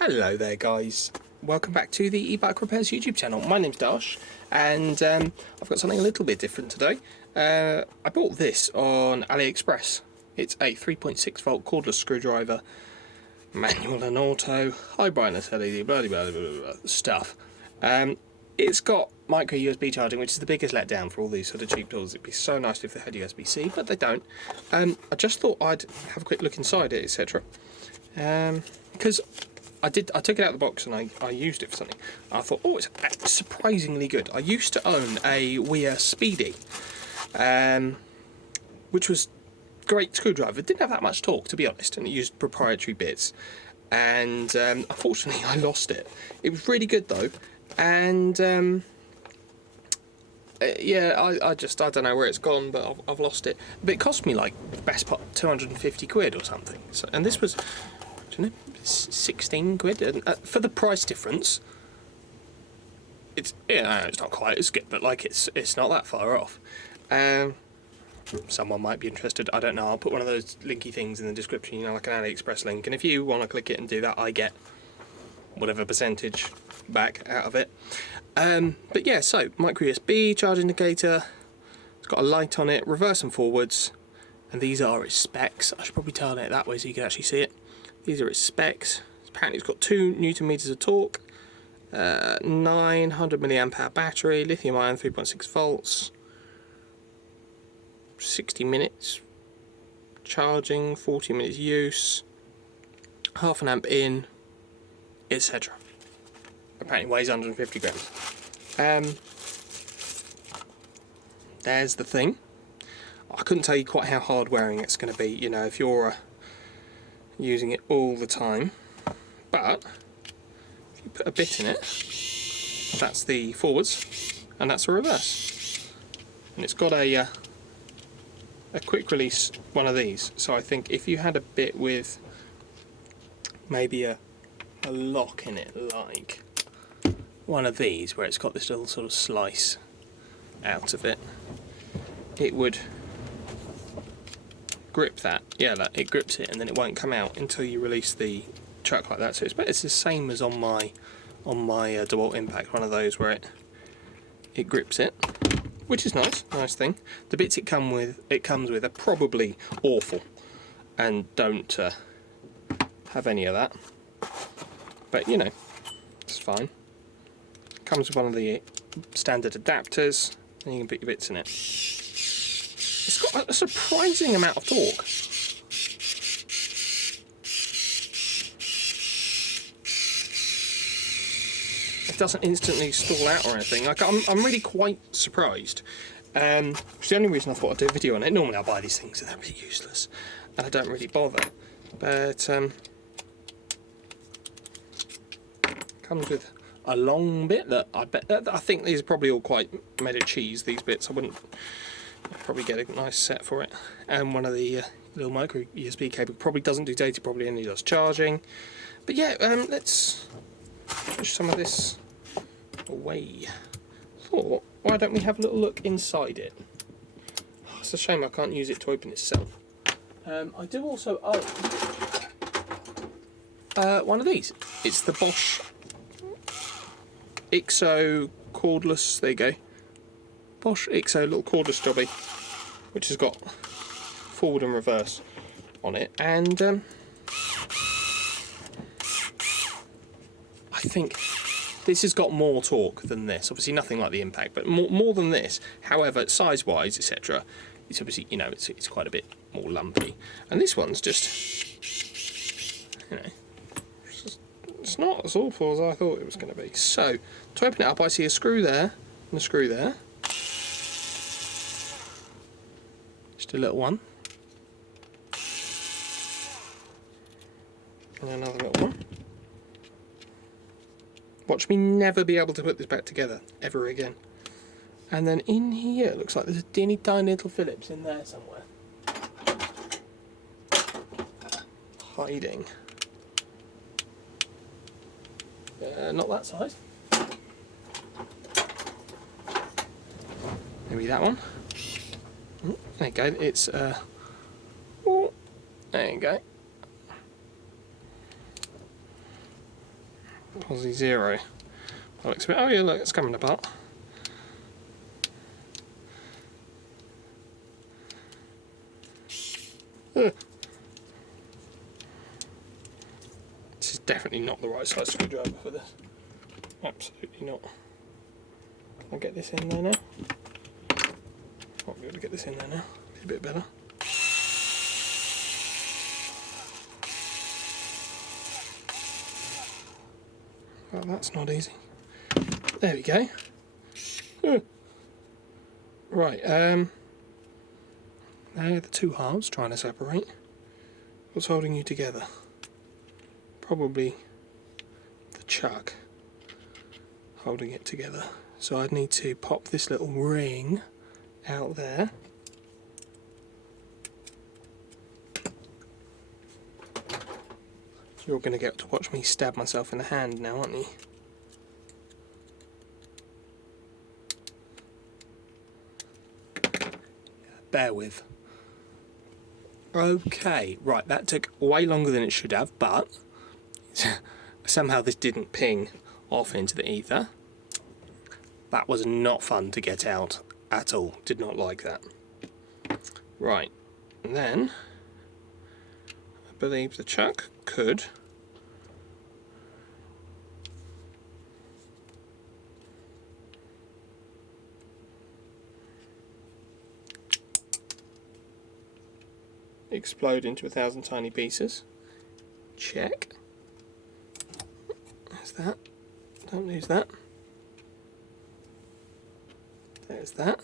Hello there guys, welcome back to the e-bike repairs YouTube channel. My name's Dash and I've got something a little bit different today. I bought this on Aliexpress. It's a 3.6 volt cordless screwdriver, manual and auto, high brightness LED, blah blah blah blah, blah stuff. It's got micro USB charging, which is the biggest letdown for all these sort of cheap tools. It'd be so nice if they had USB-C, but they don't. I just thought I'd have a quick look inside it, etc. Because I took it out of the box and I used it for something. I thought, oh, it's surprisingly good. I used to own a Wiha Speed E, which was a great screwdriver. It didn't have that much torque, to be honest, and it used proprietary bits. And unfortunately, I lost it. It was really good though, and yeah, I don't know where it's gone, but I've lost it. But it cost me like best part 250 quid or something. So, and this was, I don't know, 16 quid, and for the price difference, it's it's not quite as good, but like it's not that far off. Someone might be interested. I don't know. I'll put one of those linky things in the description, you know, like an Aliexpress link, and if you want to click it and do that, I get whatever percentage back out of it. But yeah, so micro USB charge indicator. It's got a light on it, reverse and forwards, and these are its specs. I should probably turn it that way so you can actually see it. These are its specs. Apparently it's got 2 Newton meters of torque, 900 milliamp hour battery, lithium ion 3.6 volts, 60 minutes charging, 40 minutes use, half an amp in, etc. Apparently weighs 150 grams. There's the thing. I couldn't tell you quite how hard wearing it's going to be, you know, if you're using it all the time, but if you put a bit in it, that's the forwards and that's the reverse, and it's got a quick release one of these. So I think if you had a bit with maybe a lock in it, like one of these where it's got this little sort of slice out of it, it would grip that. Yeah, it grips it and then it won't come out until you release the chuck like that. So it's the same as on my DeWalt Impact, one of those where it grips it, which is nice thing. The bits it comes with are probably awful and don't have any of that, but you know, it's fine. Comes with one of the standard adapters and you can put your bits in it. It's got a surprising amount of torque. It doesn't instantly stall out or anything. Like I'm really quite surprised. It's the only reason I thought I'd do a video on it. Normally I buy these things and they're a bit useless, and I don't really bother. But comes with a long bit that I think these are probably all quite made of cheese. These bits, I wouldn't. Probably get a nice set for it, and one of the little micro USB cable. Probably doesn't do data, probably only does charging. But yeah, let's push some of this away. Thought, why don't we have a little look inside it? Oh, it's a shame I can't use it to open itself. I do also own one of these. It's the Bosch IXO cordless. There you go. Bosch IXO little cordless jobby, which has got forward and reverse on it, and I think this has got more torque than this. Obviously nothing like the Impact, but more than this. However, size-wise, etc., it's obviously, you know, it's quite a bit more lumpy. And this one's just, you know, it's not as awful as I thought it was going to be. So to open it up, I see a screw there and a screw there. Just a little one. And another little one. Watch me never be able to put this back together ever again. And then in here, it looks like there's a teeny tiny little Phillips in there somewhere. Hiding. Not that size. Maybe that one. There you go, it's oh, there you go. Aussie 0. Oh yeah, look, it's coming apart. This is definitely not the right size screwdriver for this. Absolutely not. I'll get this in there now. I'll be able to get this in there now. It's a bit better. Well, that's not easy. There we go. Right, now the two halves trying to separate. What's holding you together? Probably the chuck holding it together. So I'd need to pop this little ring out there. You're going to get to watch me stab myself in the hand now, aren't you? Bear with. Okay, right, that took way longer than it should have, but somehow this didn't ping off into the ether. That was not fun to get out at all. Did not like that. Right, and then I believe the chuck could explode into 1,000 tiny pieces. Check. There's that. Don't lose that. There's that.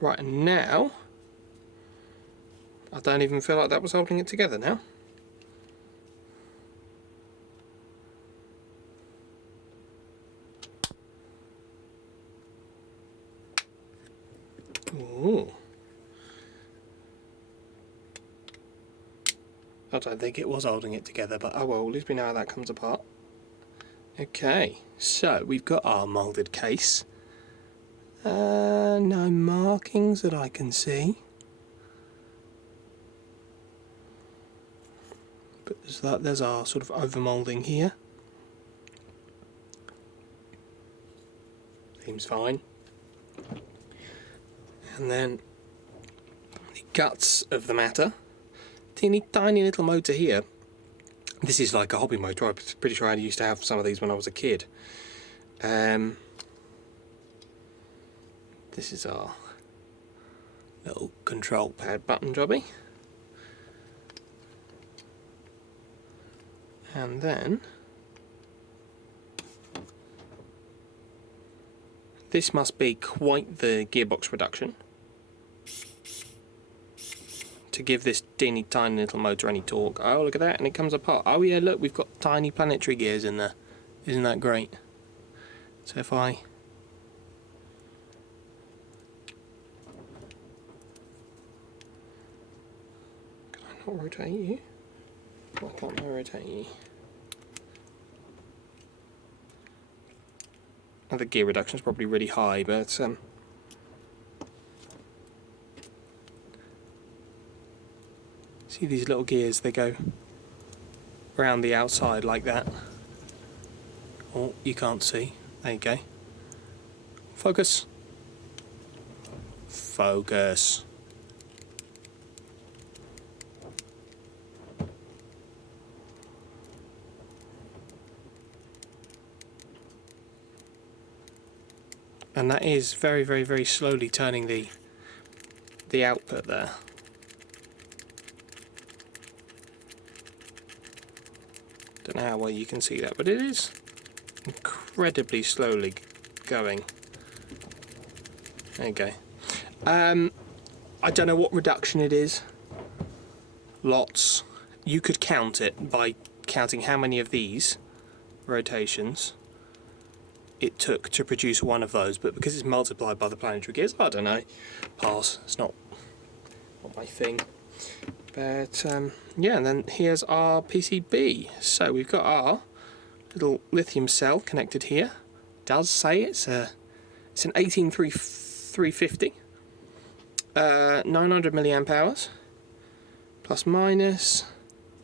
Right, and now I don't even feel like that was holding it together now. Ooh. I don't think it was holding it together, but oh well, at least we know how that comes apart. Okay, so we've got our moulded case. No markings that I can see. But there's our sort of over-moulding here. Seems fine. And then the guts of the matter. Teeny tiny little motor here. This is like a hobby motor. I'm pretty sure I used to have some of these when I was a kid. This is our little control pad button jobby. And then this must be quite the gearbox reduction to give this teeny tiny little motor any torque. Oh, look at that, and it comes apart. Oh yeah, look, we've got tiny planetary gears in there. Isn't that great? So if I can I not rotate you? Why can't I rotate you? And the gear reduction is probably really high, but see these little gears, they go around the outside like that. Oh, you can't see. There you go. Focus. Focus. And that is very, very, very slowly turning the output there. Don't know how well you can see that, but it is incredibly slowly going. There you go. I don't know what reduction it is. Lots. You could count it by counting how many of these rotations it took to produce one of those, but because it's multiplied by the planetary gears, I don't know. Pass. It's not my thing. But yeah, and then here's our PCB. So we've got our little lithium cell connected here. It does say it's an 18350, 900 milliamp hours, plus minus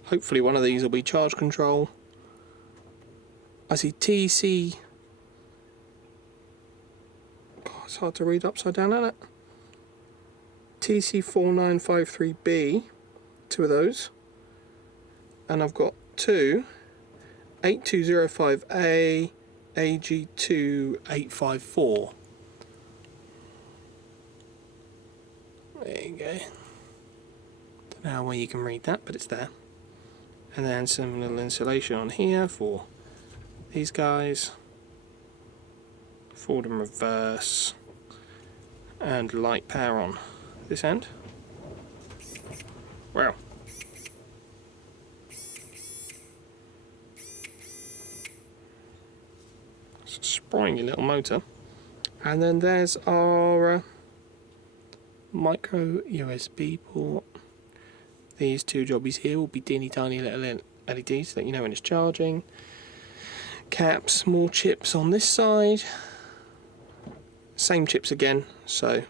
Hopefully one of these will be charge control. I see TC. God, it's hard to read upside down, isn't it? TC4953B, 2 of those. And I've got 2 8205A AG2854. There you go. Don't know where you can read that, but it's there. And then some little insulation on here for these guys. Forward and reverse. And light power on this end. Wow. It's a springy little motor. And then there's our micro USB port. These 2 jobbies here will be teeny tiny little LEDs so that you know when it's charging. Caps, more chips on this side. Same chips again, so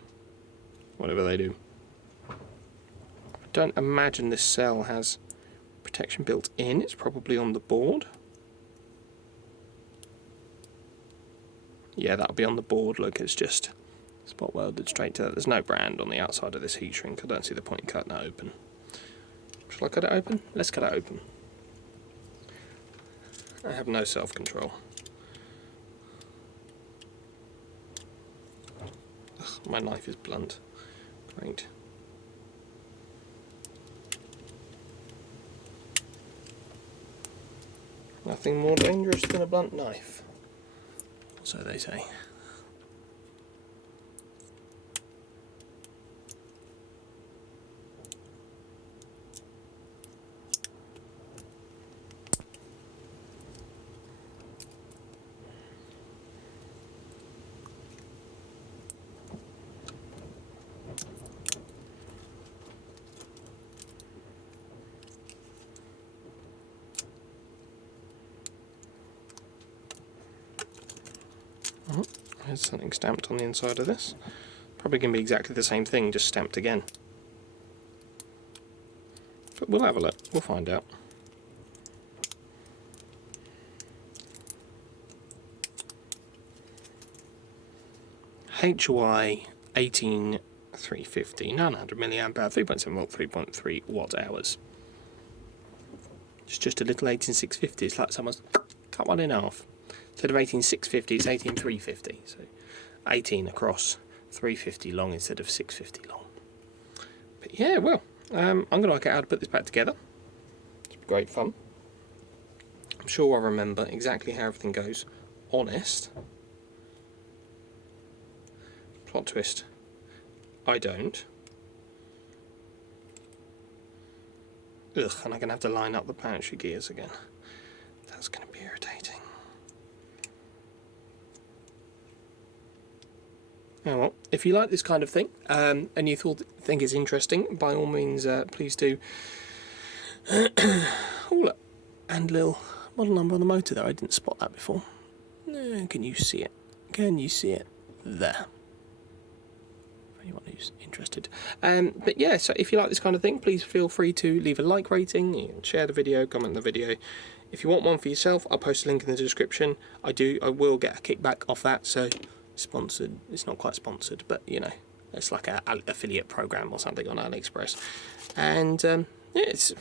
whatever they do. I don't imagine this cell has protection built in, it's probably on the board. Yeah, that'll be on the board. Look, it's just spot welded straight to that. There's no brand on the outside of this heat shrink. I don't see the point in cutting that open. Shall I cut it open? Let's cut it open. I have no self-control. My knife is blunt. Great. Nothing more dangerous than a blunt knife. So they say. There's something stamped on the inside of this. Probably going to be exactly the same thing, just stamped again. But we'll have a look, we'll find out. HY 18350, 900 milliamp hour, 3.7 volt, 3.3 watt hours. It's just a little 18650, it's like someone's cut one in half. Instead of 18650, it's 18350. So 18 across, 350 long instead of 650 long. But yeah, well, I'm going to work out how to put this back together. It's great fun. I'm sure I'll remember exactly how everything goes. Honest. Plot twist. I don't. Ugh, and I'm going to have to line up the planetary gears again. That's going to be irritating. Oh, well, if you like this kind of thing and you think it's interesting, by all means, please do. Oh, look, and little model number on the motor there. I didn't spot that before. Can you see it? Can you see it? There. For anyone who's interested. But yeah, so if you like this kind of thing, please feel free to leave a like rating, and share the video, comment the video. If you want one for yourself, I'll post a link in the description. I will get a kickback off that, so sponsored, it's not quite sponsored, but you know, it's like an affiliate program or something on Aliexpress. And yeah, it's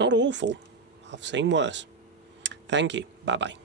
not awful. I've seen worse. Thank you. Bye bye.